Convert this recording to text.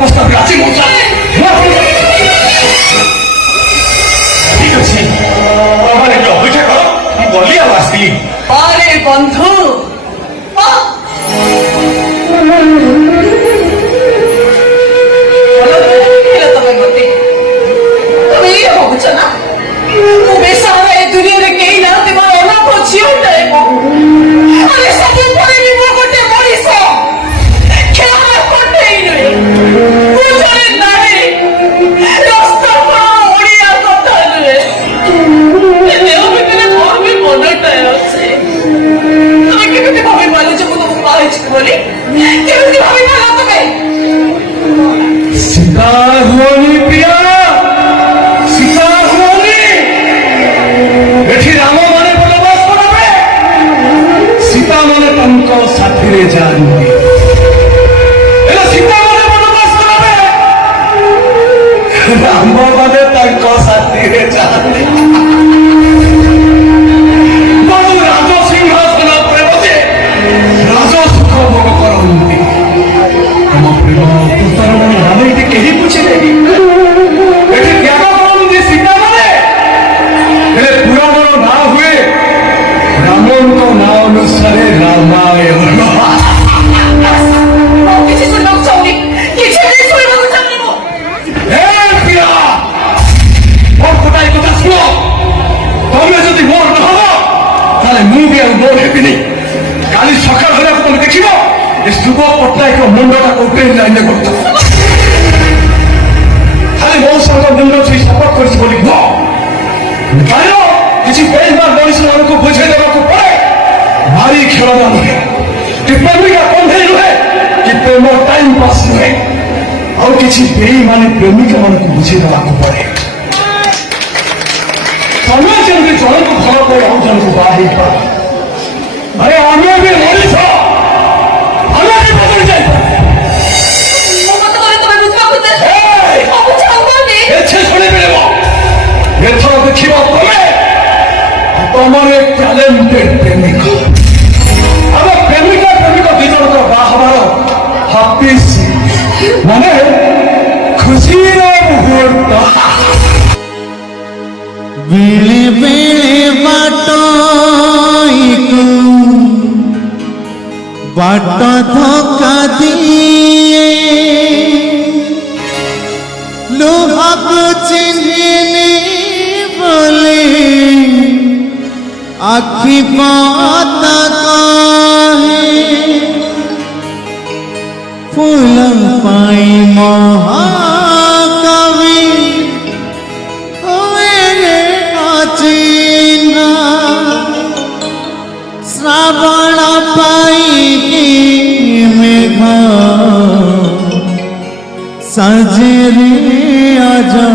প্রস্তাব রাজি মশা ঠিক আছে আমার একটু অপেক্ষা করো আমি বলি আর আসবি আরে বন্ধু साथी जानवी सीता मैंने बनवास करावे राम मैंने साथी जानवी बड़ राज सिंहासन पर बसे राज सुख भोग करती तुम प्रेम पुत्र राम कहीं पूछे त्याग करती सीता मैंने पुराण ना हुए रामन तो ना अनुसारे रामायण কালি সকাল হলে তুমি দেখিব শুভ পট্টনায়ক মুন্ডটা কোটে লাইনে করত খালি ମୋ ସଙ୍ଗ ମୁଣ୍ଡ ସେଇ ସପୋର୍ଟ କରିଛି ବୋଲି କାରଣ କିଛି ବେଇମାନ ମଣିଷମାନଙ୍କୁ ବୁଝେଇ ଦେବାକୁ ପଡେ ଭାରି ଖେଳନା ନୁହେଁ କି ପ୍ରେମିକା କଣ୍ଢେଇ ନୁହେଁ କି ପ୍ରେମ ଟାଇମ ପାସ୍ ନୁହେଁ ଆଉ କିଛି ବେଇମାନେ ପ୍ରେମିକା ମାନଙ୍କୁ ବୁଝେଇ ଦେବାକୁ ପଡେ ତମେ ଯେମିତି ଜଣକୁ ଭଲ ପାଇ ଆଉ ଜଣକୁ ବାହା ହେଇପାର अरे हमें भी मनीष हमें भी बदल जाए देखिए तुम टैलेंटेड प्रेमिक अब प्रेमिका प्रेमिक दिजन को बाहर हापी माने खुशी मुहूर्त बिली बिली बाट धोखा दिए लोहाक चिन्हनी बोले आखि बात कहे फूल पाई महाकवि मेरे अचिन्हा श्रावण पाई सजरे आजा